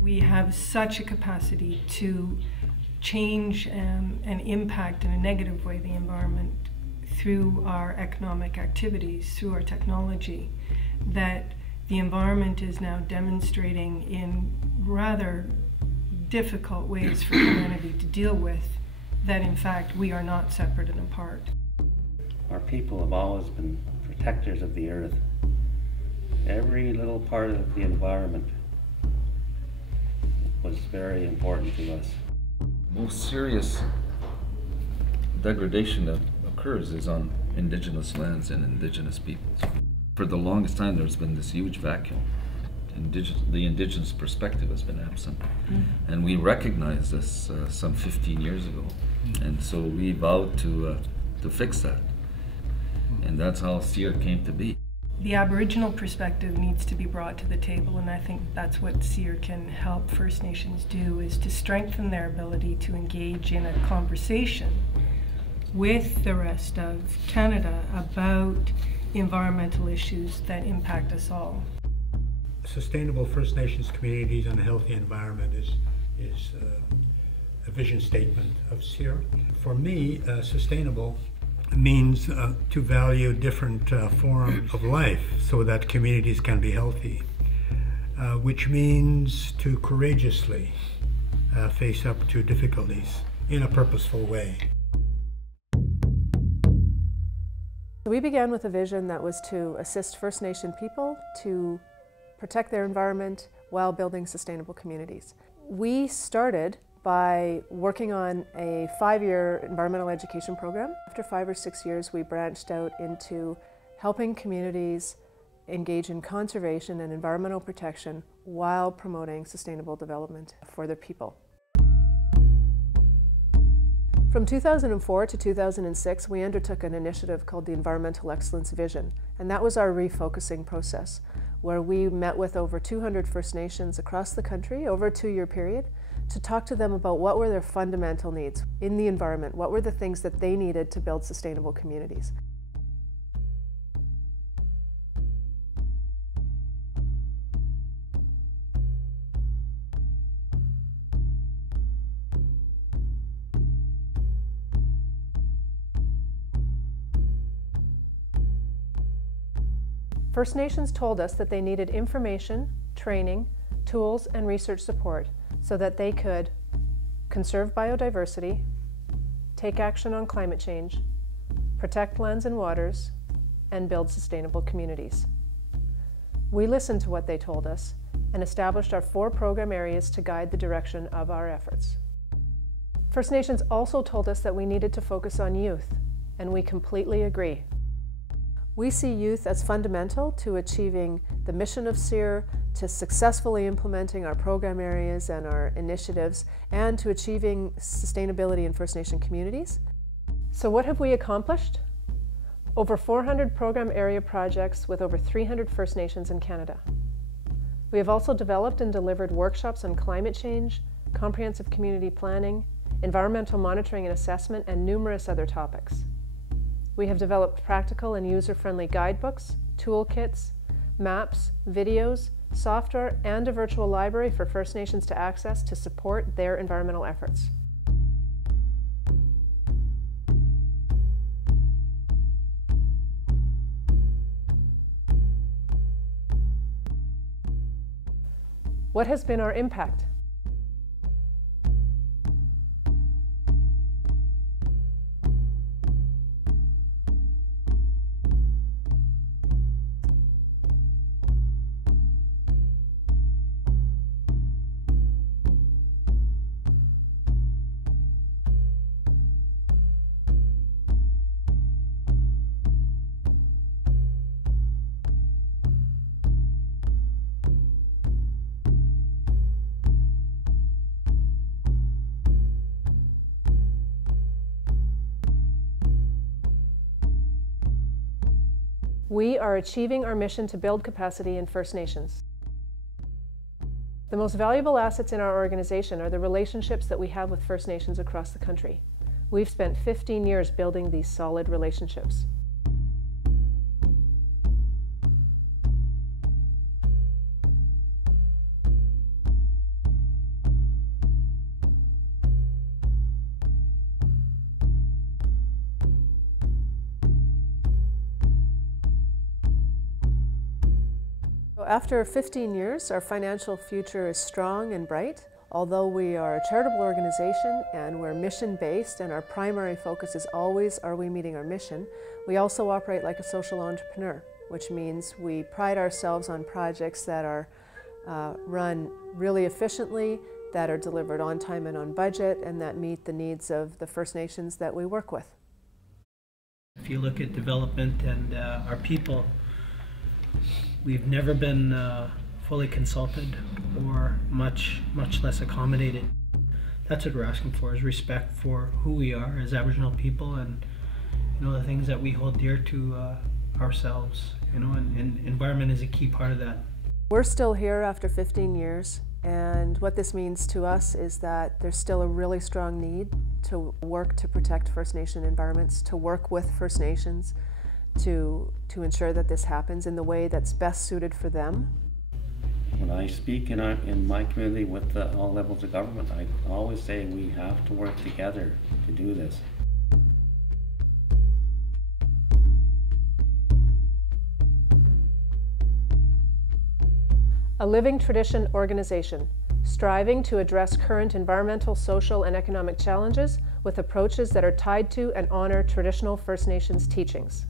We have such a capacity to change and impact in a negative way the environment through our economic activities, through our technology, that the environment is now demonstrating in rather difficult ways for humanity to deal with, that in fact we are not separate and apart. Our people have always been protectors of the earth. Every little part of the environment was very important to us. Most serious degradation that occurs is on Indigenous lands and Indigenous peoples. For the longest time there's been this huge vacuum. The Indigenous perspective has been absent. And we recognized this some 15 years ago. And so we vowed to fix that. And that's how CIER came to be. The Aboriginal perspective needs to be brought to the table, and I think that's what CIER can help First Nations do, is to strengthen their ability to engage in a conversation with the rest of Canada about environmental issues that impact us all. Sustainable First Nations communities and a healthy environment is a vision statement of CIER. For me, sustainable means to value different forms of life so that communities can be healthy, which means to courageously face up to difficulties in a purposeful way. We began with a vision that was to assist First Nation people to protect their environment while building sustainable communities. We started by working on a 5-year environmental education program. After 5 or 6 years, we branched out into helping communities engage in conservation and environmental protection while promoting sustainable development for their people. From 2004 to 2006, we undertook an initiative called the Environmental Excellence Vision, and that was our refocusing process, where we met with over 200 First Nations across the country over a 2-year period to talk to them about what were their fundamental needs in the environment, what were the things that they needed to build sustainable communities. First Nations told us that they needed information, training, tools, and research support so that they could conserve biodiversity, take action on climate change, protect lands and waters, and build sustainable communities. We listened to what they told us and established our 4 program areas to guide the direction of our efforts. First Nations also told us that we needed to focus on youth, and we completely agree. We see youth as fundamental to achieving the mission of CIER, to successfully implementing our program areas and our initiatives, and to achieving sustainability in First Nation communities. So what have we accomplished? Over 400 program area projects with over 300 First Nations in Canada. We have also developed and delivered workshops on climate change, comprehensive community planning, environmental monitoring and assessment, and numerous other topics. We have developed practical and user-friendly guidebooks, toolkits, maps, videos, software, and a virtual library for First Nations to access to support their environmental efforts. What has been our impact? We are achieving our mission to build capacity in First Nations. The most valuable assets in our organization are the relationships that we have with First Nations across the country. We've spent 15 years building these solid relationships. After 15 years, our financial future is strong and bright. Although we are a charitable organization and we're mission-based and our primary focus is always, are we meeting our mission, we also operate like a social entrepreneur, which means we pride ourselves on projects that are run really efficiently, that are delivered on time and on budget, and that meet the needs of the First Nations that we work with. If you look at development and our people, we've never been fully consulted or much less accommodated. That's what we're asking for, is respect for who we are as Aboriginal people, and the things that we hold dear to ourselves, and environment is a key part of that. We're still here after 15 years, and what this means to us is that there's still a really strong need to work to protect First Nation environments, to work with First Nations, to ensure that this happens in the way that's best suited for them. When I speak in my community with all levels of government, I always say we have to work together to do this. A living tradition organization, striving to address current environmental, social, and economic challenges with approaches that are tied to and honor traditional First Nations teachings.